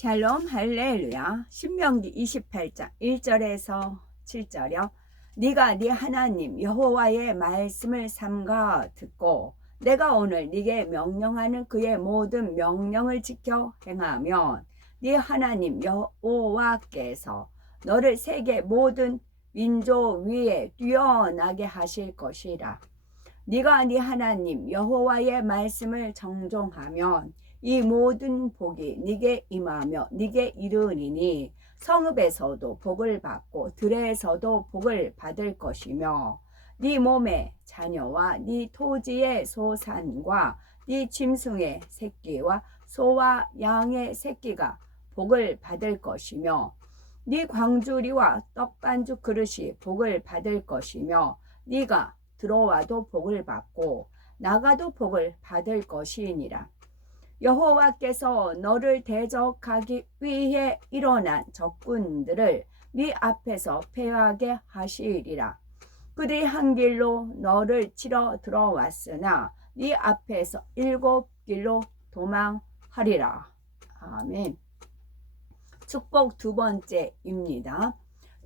샬롬 할렐루야. 신명기 28장 1절에서 7절이요. 네가 네 하나님 여호와의 말씀을 삼가 듣고 내가 오늘 네게 명령하는 그의 모든 명령을 지켜 행하면 네 하나님 여호와께서 너를 세계 모든 민족 위에 뛰어나게 하실 것이라. 네가 네 하나님 여호와의 말씀을 정종하면 이 모든 복이 네게 임하며 네게 이르리니 성읍에서도 복을 받고 들에서도 복을 받을 것이며 네 몸의 자녀와 네 토지의 소산과 네 짐승의 새끼와 소와 양의 새끼가 복을 받을 것이며 네 광주리와 떡반죽 그릇이 복을 받을 것이며 네가 들어와도 복을 받고 나가도 복을 받을 것이니라. 여호와께서 너를 대적하기 위해 일어난 적군들을 네 앞에서 패하게 하시리라. 그들이 한 길로 너를 치러 들어왔으나 네 앞에서 7길로 도망하리라. 아멘. 축복 두 번째입니다.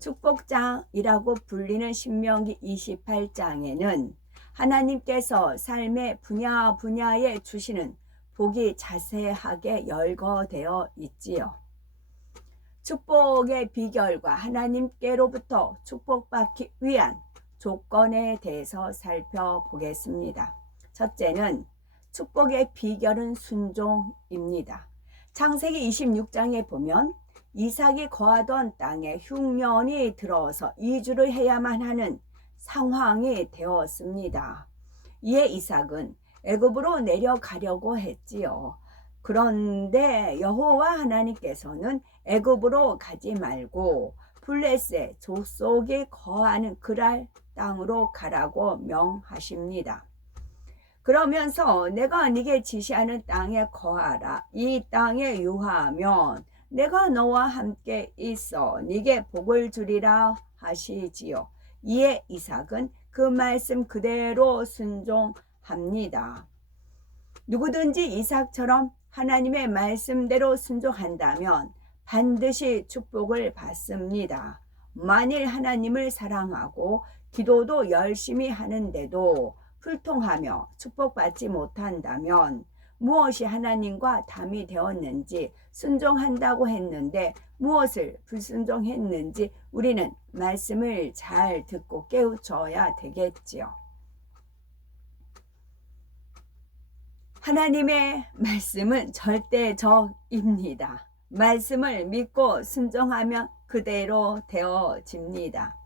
축복장이라고 불리는 신명기 28장에는 하나님께서 삶의 분야에 주시는 복이 자세하게 열거되어 있지요. 축복의 비결과 하나님께로부터 축복받기 위한 조건에 대해서 살펴보겠습니다. 첫째는 축복의 비결은 순종입니다. 창세기 26장에 보면 이삭이 거하던 땅에 흉년이 들어서 이주를 해야만 하는 상황이 되었습니다. 이에 이삭은 애굽으로 내려가려고 했지요. 그런데 여호와 하나님께서는 애굽으로 가지 말고 블레셋 족속이 거하는 그랄 땅으로 가라고 명하십니다. 그러면서 내가 네게 지시하는 땅에 거하라. 이 땅에 유하면 내가 너와 함께 있어 네게 복을 주리라 하시지요. 이에 이삭은 그 말씀 그대로 순종합니다. 누구든지 이삭처럼 하나님의 말씀대로 순종한다면 반드시 축복을 받습니다. 만일 하나님을 사랑하고 기도도 열심히 하는데도 불통하며 축복받지 못한다면 무엇이 하나님과 담이 되었는지, 순종한다고 했는데 무엇을 불순종했는지 우리는 말씀을 잘 듣고 깨우쳐야 되겠지요. 하나님의 말씀은 절대적입니다. 말씀을 믿고 순종하면 그대로 되어집니다.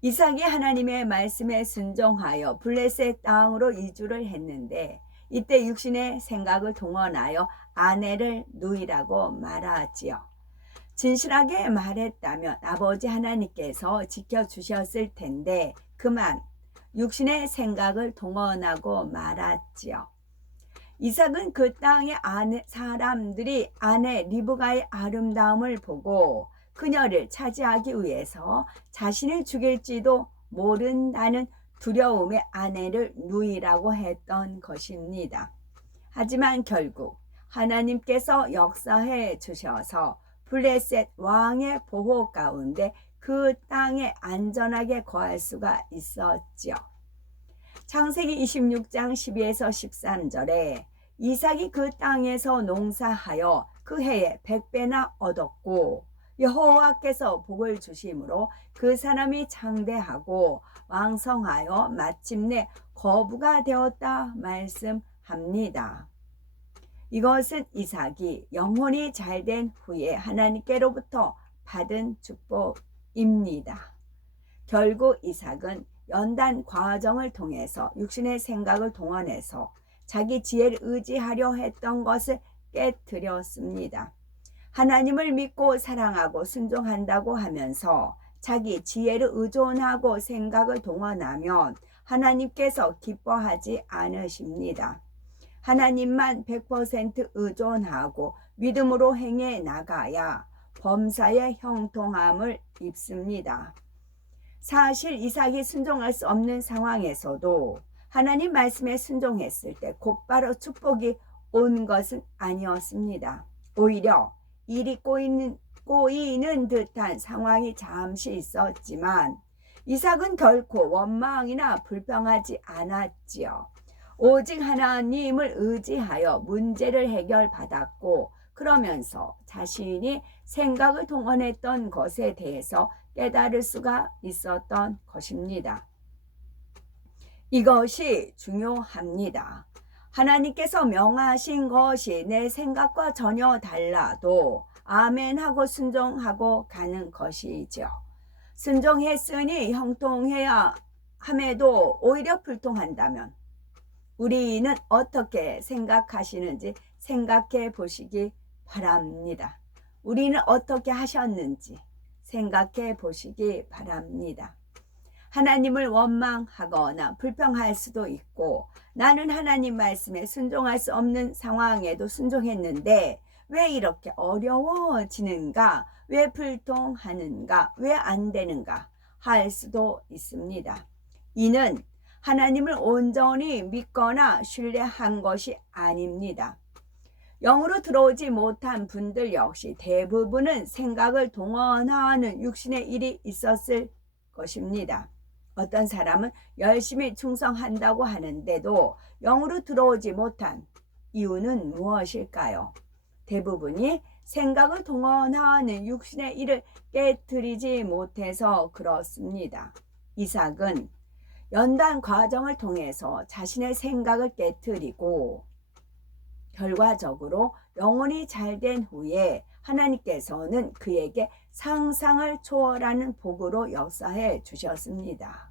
이삭이 하나님의 말씀에 순종하여 블레셋 땅으로 이주를 했는데 이때 육신의 생각을 동원하여 아내를 누이라고 말하지요. 진실하게 말했다면 아버지 하나님께서 지켜주셨을 텐데 그만 육신의 생각을 동원하고 말았지요. 이삭은 그 땅의 사람들이 아내 리브가의 아름다움을 보고 그녀를 차지하기 위해서 자신을 죽일지도 모른다는 두려움에 아내를 누이라고 했던 것입니다. 하지만 결국 하나님께서 역사해 주셔서 블레셋 왕의 보호 가운데 그 땅에 안전하게 거할 수가 있었지요. 창세기 26장 12에서 13절에 이삭이 그 땅에서 농사하여 그 해에 100배나 얻었고 여호와께서 복을 주심으로 그 사람이 장대하고 왕성하여 마침내 거부가 되었다 말씀합니다. 이것은 이삭이 영혼이 잘된 후에 하나님께로부터 받은 축복입니다. 결국 이삭은 연단 과정을 통해서 육신의 생각을 동원해서 자기 지혜를 의지하려 했던 것을 깨뜨렸습니다. 하나님을 믿고 사랑하고 순종한다고 하면서 자기 지혜를 의존하고 생각을 동원하면 하나님께서 기뻐하지 않으십니다. 하나님만 100% 의존하고 믿음으로 행해 나가야 범사의 형통함을 입습니다. 사실 이삭이 순종할 수 없는 상황에서도 하나님 말씀에 순종했을 때 곧바로 축복이 온 것은 아니었습니다. 오히려 일이 꼬이는 듯한 상황이 잠시 있었지만 이삭은 결코 원망이나 불평하지 않았지요. 오직 하나님을 의지하여 문제를 해결받았고 그러면서 자신이 생각을 동원했던 것에 대해서 깨달을 수가 있었던 것입니다. 이것이 중요합니다. 하나님께서 명하신 것이 내 생각과 전혀 달라도 아멘하고 순종하고 가는 것이죠. 순종했으니 형통해야 함에도 오히려 불통한다면 우리는 어떻게 생각하시는지 생각해 보시기 바랍니다. 우리는 어떻게 하셨는지 생각해 보시기 바랍니다. 하나님을 원망하거나 불평할 수도 있고 나는 하나님 말씀에 순종할 수 없는 상황에도 순종했는데 왜 이렇게 어려워지는가? 왜 불통하는가? 왜 안 되는가? 할 수도 있습니다. 이는 하나님을 온전히 믿거나 신뢰한 것이 아닙니다. 영으로 들어오지 못한 분들 역시 대부분은 생각을 동원하는 육신의 일이 있었을 것입니다. 어떤 사람은 열심히 충성한다고 하는데도 영으로 들어오지 못한 이유는 무엇일까요? 대부분이 생각을 동원하는 육신의 일을 깨뜨리지 못해서 그렇습니다. 이삭은 연단 과정을 통해서 자신의 생각을 깨뜨리고 결과적으로 영혼이 잘된 후에 하나님께서는 그에게 상상을 초월하는 복으로 역사해 주셨습니다.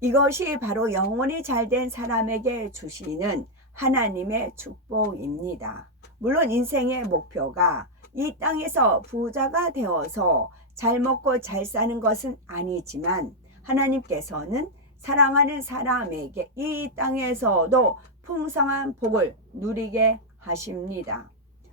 이것이 바로 영혼이 잘된 사람에게 주시는 하나님의 축복입니다. 물론 인생의 목표가 이 땅에서 부자가 되어서 잘 먹고 잘 사는 것은 아니지만 하나님께서는 사랑하는 사람에게 이 땅에서도 풍성한 복을 누리게 하십니다.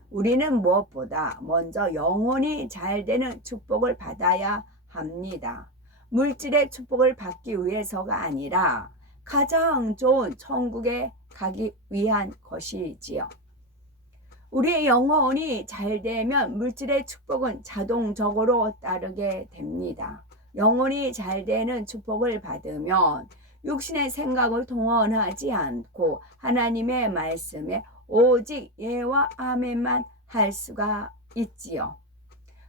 우리는 무엇보다 먼저 영혼이 잘 되는 축복을 받아야 합니다. 물질의 축복을 받기 위해서가 아니라 가장 좋은 천국에 가기 위한 것이지요. 우리의 영혼이 잘 되면 물질의 축복은 자동적으로 따르게 됩니다. 영혼이 잘 되는 축복을 받으면 육신의 생각을 동원하지 않고 하나님의 말씀에 오직 예와 아멘만 할 수가 있지요.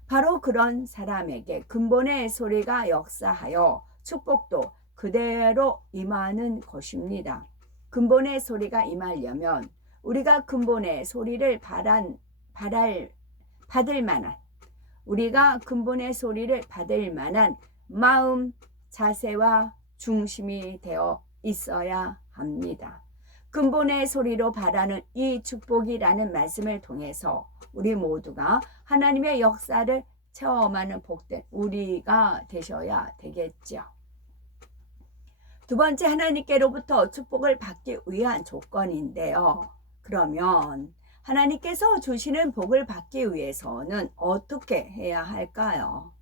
바로 그런 사람에게 근본의 소리가 역사하여 축복도 그대로 임하는 것입니다. 근본의 소리가 임하려면 우리가 근본의 소리를 받을 만한 마음, 자세와 중심이 되어 있어야 합니다. 근본의 소리로 바라는 이 축복이라는 말씀을 통해서 우리 모두가 하나님의 역사를 체험하는 복된 우리가 되셔야 되겠죠. 두 번째, 하나님께로부터 축복을 받기 위한 조건인데요. 그러면 하나님께서 주시는 복을 받기 위해서는 어떻게 해야 할까요?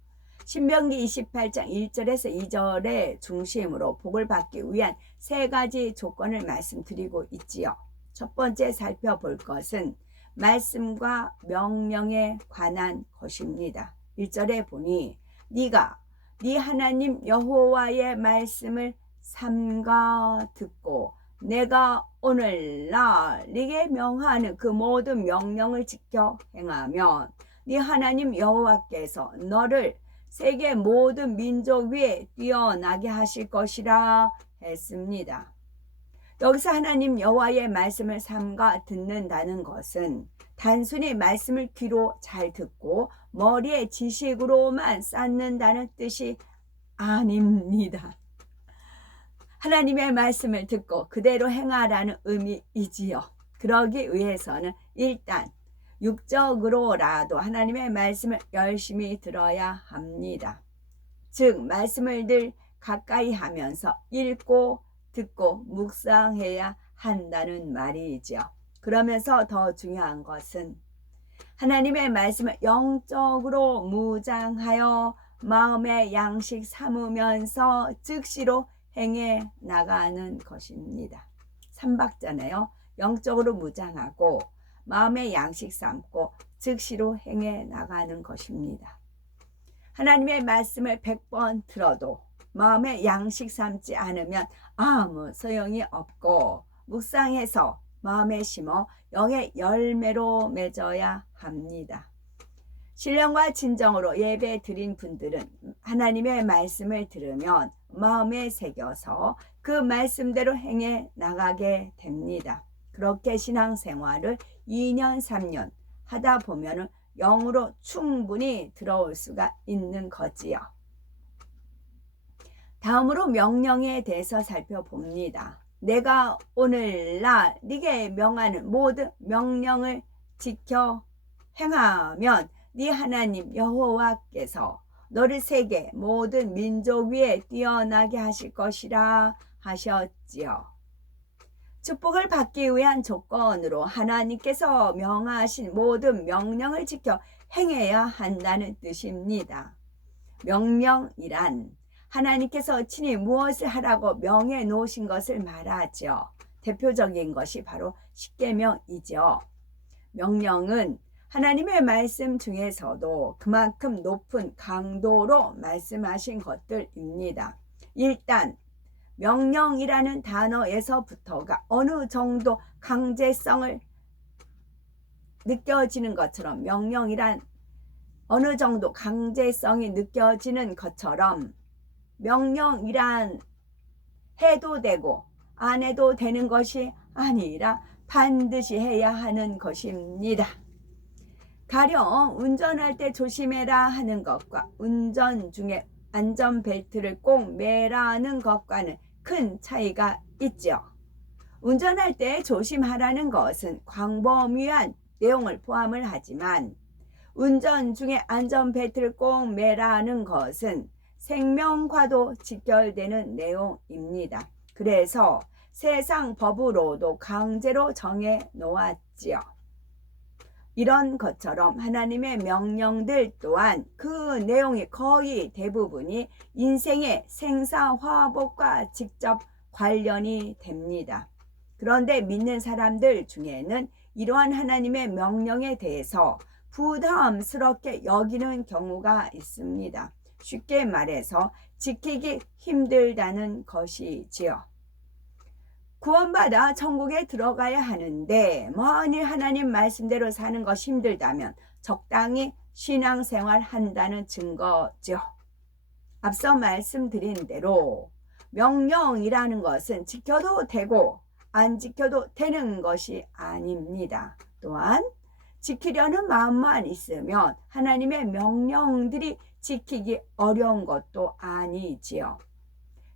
신명기 28장 1절에서 2절의 중심으로 복을 받기 위한 세 가지 조건을 말씀드리고 있지요. 첫 번째 살펴볼 것은 말씀과 명령에 관한 것입니다. 1절에 보니 네가 네 하나님 여호와의 말씀을 삼가 듣고 내가 오늘날 네게 명하는 그 모든 명령을 지켜 행하면 네 하나님 여호와께서 너를 세계 모든 민족 위에 뛰어나게 하실 것이라 했습니다. 여기서 하나님 여호와의 말씀을 삼가 듣는다는 것은 단순히 말씀을 귀로 잘 듣고 머리에 지식으로만 쌓는다는 뜻이 아닙니다. 하나님의 말씀을 듣고 그대로 행하라는 의미이지요. 그러기 위해서는 일단 육적으로라도 하나님의 말씀을 열심히 들어야 합니다. 즉 말씀을 늘 가까이 하면서 읽고 듣고 묵상해야 한다는 말이죠. 그러면서 더 중요한 것은 하나님의 말씀을 영적으로 무장하여 마음의 양식 삼으면서 즉시로 행해 나가는 것입니다. 삼박자네요. 영적으로 무장하고 마음의 양식 삼고 즉시로 행해 나가는 것입니다. 하나님의 말씀을 100번 들어도 마음의 양식 삼지 않으면 아무 소용이 없고 묵상해서 마음에 심어 영의 열매로 맺어야 합니다. 신령과 진정으로 예배 드린 분들은 하나님의 말씀을 들으면 마음에 새겨서 그 말씀대로 행해 나가게 됩니다. 그렇게 신앙생활을 2년 3년 하다 보면 영으로 충분히 들어올 수가 있는 거지요. 다음으로 명령에 대해서 살펴봅니다. 내가 오늘날 네게 명하는 모든 명령을 지켜 행하면 네 하나님 여호와께서 너를 세계 모든 민족 위에 뛰어나게 하실 것이라 하셨지요. 축복을 받기 위한 조건으로 하나님께서 명하신 모든 명령을 지켜 행해야 한다는 뜻입니다. 명령이란 하나님께서 친히 무엇을 하라고 명해 놓으신 것을 말하죠. 대표적인 것이 바로 십계명이죠. 명령은 하나님의 말씀 중에서도 그만큼 높은 강도로 말씀하신 것들입니다. 일단 명령이라는 단어에서부터가 어느 정도 강제성을 느껴지는 것처럼, 명령이란 어느 정도 강제성이 느껴지는 것처럼 명령이란 해도 되고 안 해도 되는 것이 아니라 반드시 해야 하는 것입니다. 가령 운전할 때 조심해라 하는 것과 운전 중에 안전벨트를 꼭 매라는 것과는 큰 차이가 있죠. 운전할 때 조심하라는 것은 광범위한 내용을 포함을 하지만 운전 중에 안전벨트를 꼭 매라는 것은 생명과도 직결되는 내용입니다. 그래서 세상 법으로도 강제로 정해 놓았지요. 이런 것처럼 하나님의 명령들 또한 그 내용이 거의 대부분이 인생의 생사화복과 직접 관련이 됩니다. 그런데 믿는 사람들 중에는 이러한 하나님의 명령에 대해서 부담스럽게 여기는 경우가 있습니다. 쉽게 말해서 지키기 힘들다는 것이지요. 구원받아 천국에 들어가야 하는데 만일 하나님 말씀대로 사는 것이 힘들다면 적당히 신앙생활 한다는 증거죠. 앞서 말씀드린 대로 명령이라는 것은 지켜도 되고 안 지켜도 되는 것이 아닙니다. 또한 지키려는 마음만 있으면 하나님의 명령들이 지키기 어려운 것도 아니지요.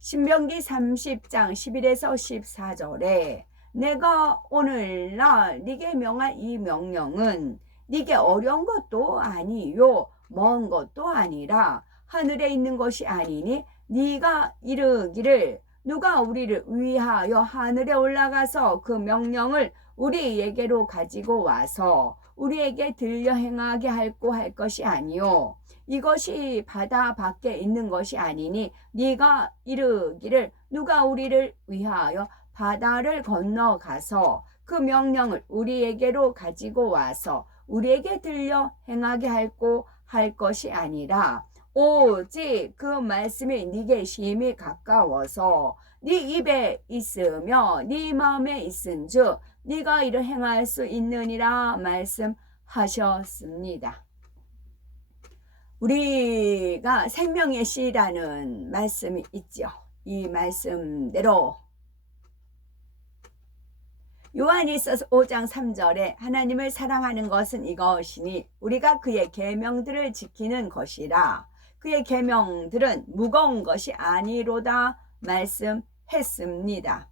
신명기 30장 11에서 14절에 내가 오늘날 네게 명한 이 명령은 네게 어려운 것도 아니요 먼 것도 아니라 하늘에 있는 것이 아니니 네가 이르기를 누가 우리를 위하여 하늘에 올라가서 그 명령을 우리에게로 가지고 와서 우리에게 들려 행하게 할고 할 것이 아니요 이것이 바다 밖에 있는 것이 아니니 네가 이르기를 누가 우리를 위하여 바다를 건너가서 그 명령을 우리에게로 가지고 와서 우리에게 들려 행하게 할고 할 것이 아니라 오직 그 말씀이 네게 심히 가까워서 네 입에 있으며 네 마음에 있은즉 네가 이를 행할 수 있느니라 말씀하셨습니다. 우리가 생명의 씨라는 말씀이 있죠. 이 말씀대로 요한일서 5장 3절에 하나님을 사랑하는 것은 이것이니 우리가 그의 계명들을 지키는 것이라 그의 계명들은 무거운 것이 아니로다 말씀했습니다.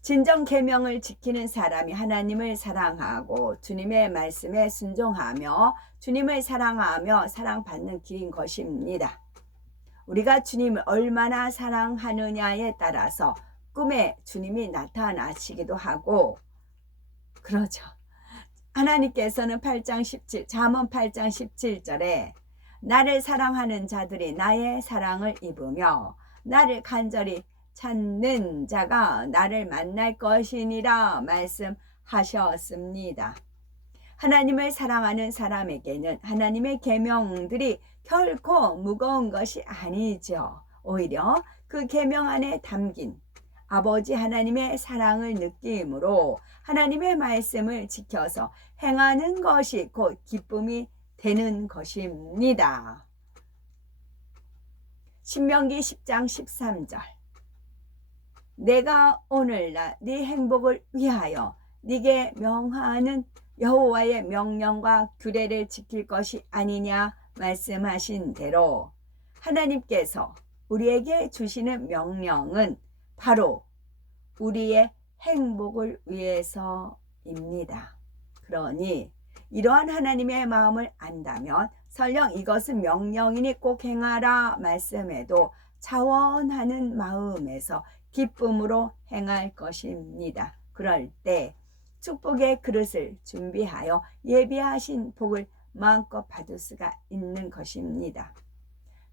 진정 계명을 지키는 사람이 하나님을 사랑하고 주님의 말씀에 순종하며 주님을 사랑하며 사랑받는 길인 것입니다. 우리가 주님을 얼마나 사랑하느냐에 따라서 꿈에 주님이 나타나시기도 하고 그러죠. 하나님께서는 8장 17, 잠언 8장 17절에 나를 사랑하는 자들이 나의 사랑을 입으며 나를 간절히 찾는 자가 나를 만날 것이니라 말씀하셨습니다. 하나님을 사랑하는 사람에게는 하나님의 계명들이 결코 무거운 것이 아니죠. 오히려 그 계명 안에 담긴 아버지 하나님의 사랑을 느낌으로 하나님의 말씀을 지켜서 행하는 것이 곧 기쁨이 되는 것입니다. 신명기 10장 13절. 내가 오늘날 네 행복을 위하여 네게 명하는 여호와의 명령과 규례를 지킬 것이 아니냐 말씀하신 대로 하나님께서 우리에게 주시는 명령은 바로 우리의 행복을 위해서입니다. 그러니 이러한 하나님의 마음을 안다면 설령 이것은 명령이니 꼭 행하라 말씀해도 자원하는 마음에서 기쁨으로 행할 것입니다. 그럴 때 축복의 그릇을 준비하여 예비하신 복을 마음껏 받을 수가 있는 것입니다.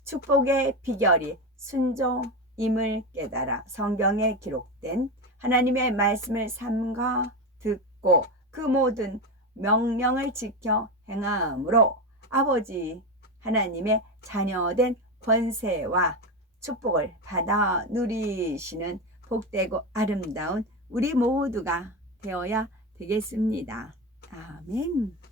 축복의 비결이 순종임을 깨달아 성경에 기록된 하나님의 말씀을 삼가 듣고 그 모든 명령을 지켜 행함으로 아버지 하나님의 자녀된 권세와 축복을 받아 누리시는 복되고 아름다운 우리 모두가 되어야 되겠습니다. 아멘.